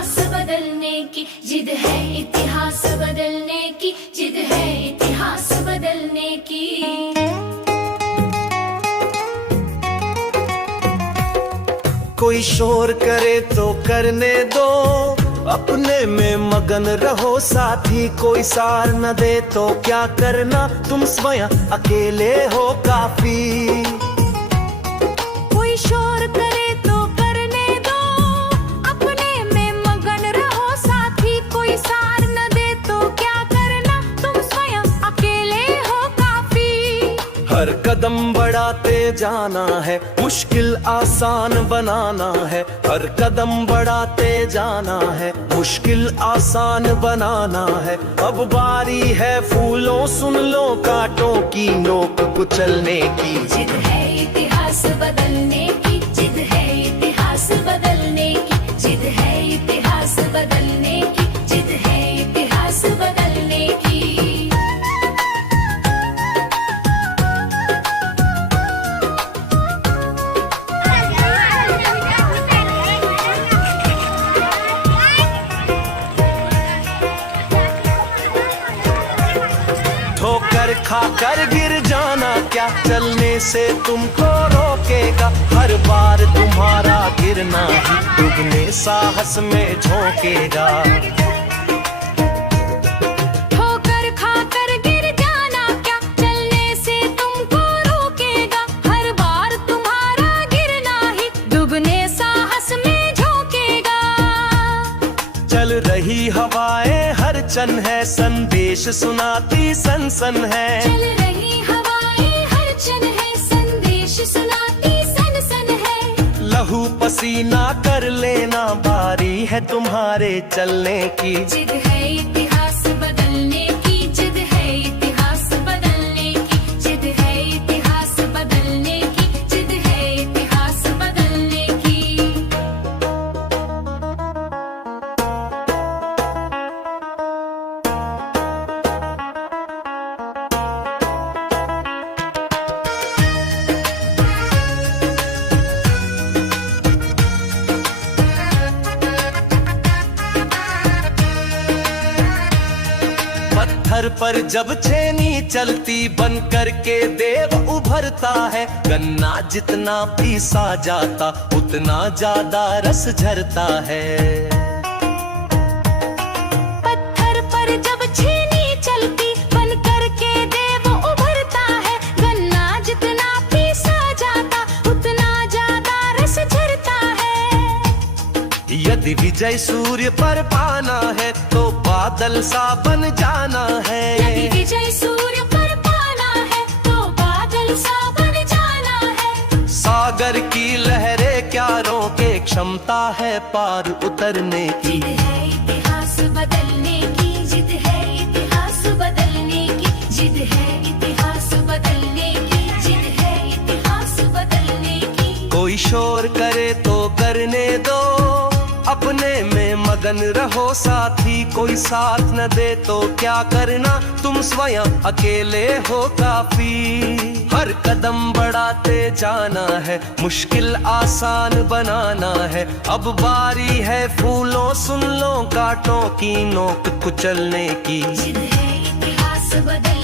इतिहास बदलने की जिद है, इतिहास बदलने की जिद है, इतिहास बदलने की। कोई शोर करे तो करने दो, अपने में मगन रहो साथी। कोई सार न दे तो क्या करना, तुम स्वयं अकेले हो काफी। कोई शोर करे तो करने दो, अपने में मगन रहो साथी। कोई सार न दे तो क्या करना, तुम स्वयं अकेले हो काफी। हर कदम बढ़ाते जाना है, मुश्किल आसान बनाना है। हर कदम बढ़ाते जाना है, मुश्किल आसान बनाना है। अब बारी है फूलों सुन लो कांटों की नोक कुचलने की। जिद है इतिहास बदलने की, जिद है इतिहास बदलने की, जिद है इतिहास बदलने की, जिद है इतिहास बदलने की। ठोकर खाकर गिर जाना क्या चलने से तुमको रोकेगा। हर बार तुम्हारा गिरना ही दुगने साहस में झोंकेगा। ठोकर खाकर गिर जाना क्या चलने से तुमको रोकेगा। हर बार तुम्हारा गिरना ही दुगने साहस में झोंकेगा। चल रही हवाएं हर चन है, संदेश सुनाती सनसन है। चल रही हवाएं हर चन है, संदेश सुनाती सनसन है। लहू पसीना कर लेना, बारी है तुम्हारे चलने की। जिद है इतिहास बदलने की, जिद है इतिहास बदलने की, जिद है इतिहास बदलने की, जिद है इतिहास बदलने की। पत्थर पर जब छेनी चलती बन करके देव उभरता है। गन्ना जितना पीसा जाता उतना ज्यादा रस झरता है। पत्थर पर जब छेनी चलती बन करके देव उभरता है। गन्ना जितना पीसा जाता उतना ज्यादा रस झरता है। यदि विजय सूर्य पर पाना है तो बादल सा बन जाना है। यदि विजय सूर्य पर पाना है तो बादल सा बन जाना है। सागर की लहरें क्या रोके, क्षमता है पार उतरने की। जिद है इतिहास बदलने की, जिद है इतिहास बदलने की, जिद है इतिहास बदलने की, जिद है इतिहास बदलने की। कोई शोर करे तो करने दो, अपने में मगन रहो साथी। कोई साथ न दे तो क्या करना, तुम स्वयं अकेले हो काफी। हर कदम बढ़ाते जाना है, मुश्किल आसान बनाना है। अब बारी है फूलों सुन लो कांटों की नोक कुचलने की। जिद है इतिहास बदलने